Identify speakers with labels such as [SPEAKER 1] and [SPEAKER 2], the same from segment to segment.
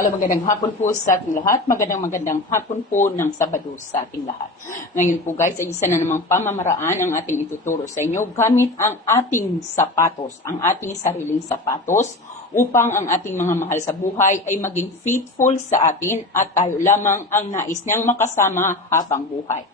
[SPEAKER 1] Hello, magandang hapon po sa ating lahat. Magandang magandang hapon po ng Sabado sa ating lahat. Ngayon po guys, ay isa na namang pamamaraan ang ating ituturo sa inyo gamit ang ating sapatos, ang ating sariling sapatos upang ang ating mga mahal sa buhay ay maging faithful sa atin at tayo lamang ang nais niyang makasama habang buhay.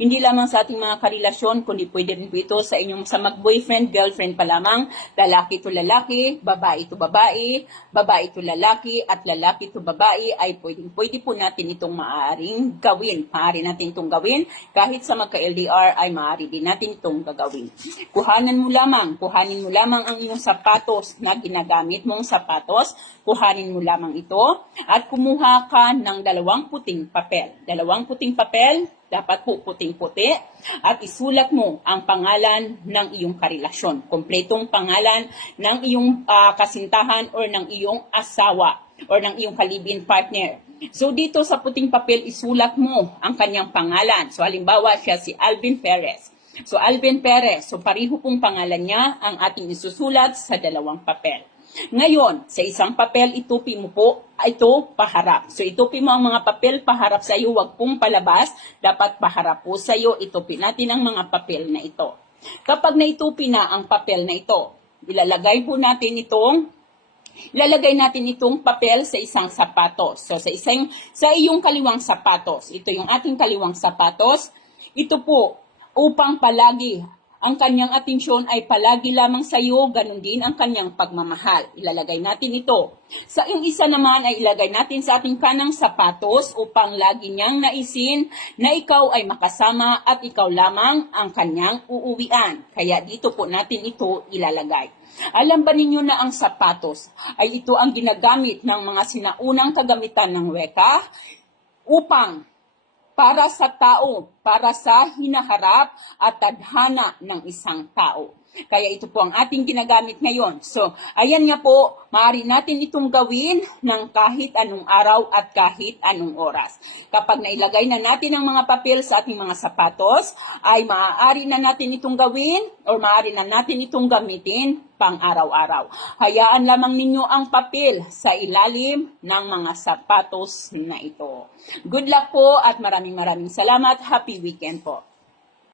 [SPEAKER 1] Hindi lamang sa ating mga karelasyon, kundi pwede rin po ito sa inyong sa mag-boyfriend, girlfriend pa lamang, lalaki to lalaki, babae to babae, babae to lalaki, at lalaki to babae, ay pwede, pwede po natin itong maaaring gawin. Maaari natin itong gawin, kahit sa magka-LDR ay maaari din natin itong gagawin. Kuhanan mo lamang, kuhanin mo lamang ang iyong sapatos na ginagamit mong sapatos, kuhanin mo lamang ito, at kumuha ka ng dalawang puting papel. Dalawang puting papel, dapat po puting-puti at isulat mo ang pangalan ng iyong karelasyon. Kompletong pangalan ng iyong ah, kasintahan or ng iyong asawa or ng iyong kalibin partner. So dito sa puting papel, isulat mo ang kanyang pangalan. So halimbawa siya si Alvin Perez. So Alvin Perez, so pareho pong pangalan niya ang ating isusulat sa dalawang papel. Ngayon, sa isang papel, itupi mo po, ito paharap. So itupi mo ang mga papel paharap sa iyo, wag pong palabas, dapat paharap po sa iyo, itupi natin ang mga papel na ito. Kapag naitupi na ang papel na ito, ilalagay po natin itong Ilalagay natin itong papel sa isang sapatos. So sa isang sa iyong kaliwang sapatos, ito yung ating kaliwang sapatos. Ito po upang palagi ang kanyang atensyon ay palagi lamang sa iyo, ganun din ang kanyang pagmamahal. Ilalagay natin ito. Sa yung isa naman ay ilagay natin sa ating kanang sapatos upang lagi niyang naisin na ikaw ay makasama at ikaw lamang ang kanyang uuwian. Kaya dito po natin ito ilalagay. Alam ba ninyo na ang sapatos ay ito ang ginagamit ng mga sinaunang kagamitan ng weka upang para sa tao, para sa hinaharap at tadhana ng isang tao. Kaya ito po ang ating ginagamit ngayon. So, ayan nga po, maaari natin itong gawin ng kahit anong araw at kahit anong oras. Kapag nailagay na natin ang mga papel sa ating mga sapatos, ay maaari na natin itong gawin or maaari na natin itong gamitin pang araw-araw. Hayaan lamang ninyo ang papel sa ilalim ng mga sapatos na ito. Good luck po at maraming maraming salamat. Happy weekend po.